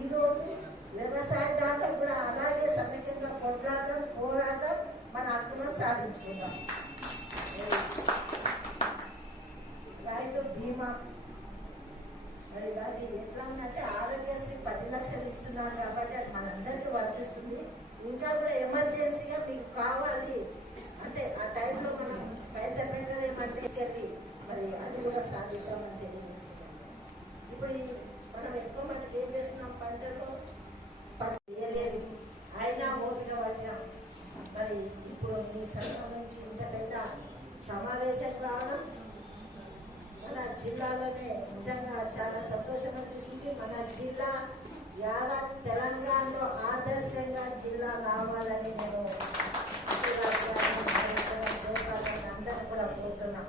ఈరోజు వ్యవసాయ దాంట్లో కూడా అలాగే సమైక్యంగా కొట్లాడదాం పోరాడదాం మన హక్కులను సాధించుకుందాం. రైతు బీమా. మరి అది ఎట్లా ఉందంటే ఆరోగ్యశ్రీ పది లక్షలు ఇస్తున్నారు కాబట్టి అది మనందరికీ వర్తిస్తుంది. ఇంకా కూడా ఎమర్జెన్సీగా మీకు సంఘం నుంచి ఇంత పెద్ద సమావేశం రావడం మన జిల్లాలోనే నిజంగా చాలా సంతోషం అనిపిస్తుంది. మన జిల్లా యావత్ తెలంగాణలో ఆదర్శంగా జిల్లా రావాలని నేను అందరూ కూడా కోరుతున్నాం.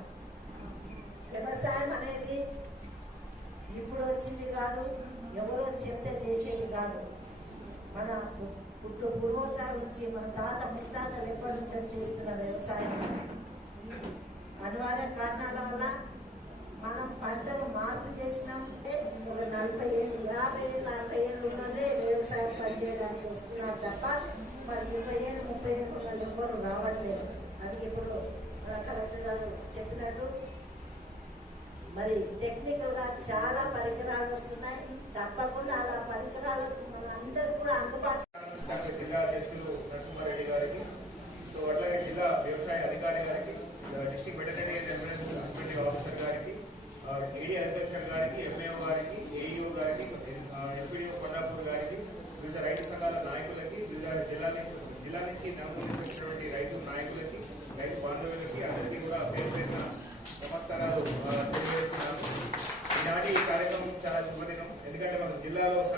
వ్యవసాయం అనేది ఇప్పుడు వచ్చింది కాదు ఎవరో చెప్తే చేసేది కాదు. మన ఇప్పుడు పుట్టు నుంచి మన తాత ముత్తాతలు ఎప్పటి నుంచో చేస్తున్న వ్యవసాయం. అనివార్య కారణాల వల్ల మనం పంటలు మార్పు చేసినామంటే ఒక నలభై ఏళ్ళు యాభై ఏళ్ళు అరవై ఏళ్ళు ఉన్నదే వ్యవసాయం పనిచేయడానికి వస్తున్నారు తప్ప మరి ఇరవై ఏళ్ళు ముప్పై ఏళ్ళు వాళ్ళు ఎవ్వరు రావట్లేదు. అది ఇప్పుడు మన కలెక్టర్ గారు చెప్పినట్టు. మరి టెక్నికల్గా చాలా పరికరాలు వస్తున్నాయి. తప్పకుండా అలా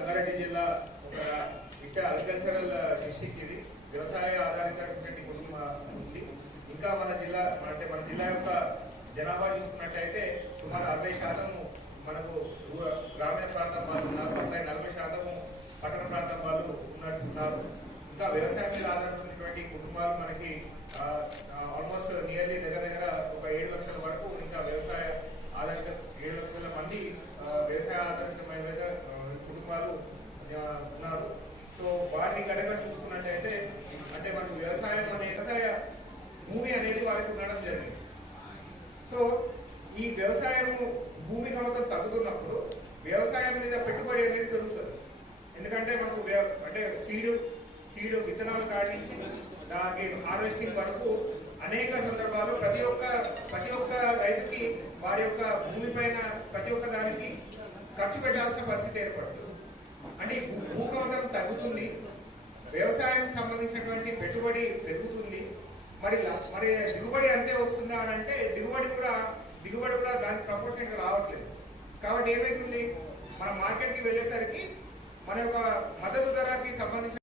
జిల్లాలో సంగారెడ్డి జిల్లా ఒక విషయ అగ్రికల్చరల్ డిస్టిక్ ఇది. వ్యవసాయ ఆధారితటువంటి కుటుంబం ఉంది. ఇంకా మన జిల్లా అంటే మన జిల్లా యొక్క జనాభా చూసుకున్నట్లయితే సుమారు అరవై శాతము మనకు గ్రామీణ ప్రాంతం వాళ్ళు ఉన్నారు. అట్లా నలభై శాతము పట్టణ ప్రాంతం వాళ్ళు ఉన్నట్టున్నారు ఇంకా వ్యవసాయం మీద ఆధారపడినటువంటి కుటుంబాలు మనకి ఆల్మోస్ట్ నియర్లీ దగ్గర దగ్గర ఒక ఏడు లక్షల వరకు ఇంకా వ్యవసాయ ఆధారిత ఏడు లక్షల మంది ఆ, వ్యవసాయ ఆధారితమైన ఆ, కుటుంబాలు ఆ, ఉన్నారు సో వారిని చూసుకున్నట్టయితే అంటే మనకు వ్యవసాయం అనే వ్యవసాయ భూమి అనేది వారికి ఉండడం జరిగింది. సో ఈ వ్యవసాయము భూమి కొలత తగ్గుతున్నప్పుడు వ్యవసాయం మీద పెట్టుబడి అనేది పెరుగుతుంది. ఎందుకంటే మనకు అంటే సీడు సీడు విత్తనాలు కాడించి దానికి హార్వెస్టింగ్ వరకు అనేక సందర్భాలు ప్రతి ఒక్క ప్రతి ఒక్క రైతుకి వారి యొక్క భూమి పైన ప్రతి ఒక్క దానికి ఖర్చు పెట్టాల్సిన పరిస్థితి ఏర్పడుతుంది. అంటే ఈ భూ- తగ్గుతుంది. వ్యవసాయం సంబంధించినటువంటి పెట్టుబడి పెరుగుతుంది. మరి మరి దిగుబడి అంతే వస్తుందా అని అంటే దిగుబడి కూడా దిగుబడి కూడా దానికి ప్రపోర్షన్ రావట్లేదు. కాబట్టి ఏమైతుంది? మన మార్కెట్కి వెళ్ళేసరికి మన యొక్క మద్దతు ధరకి సంబంధించిన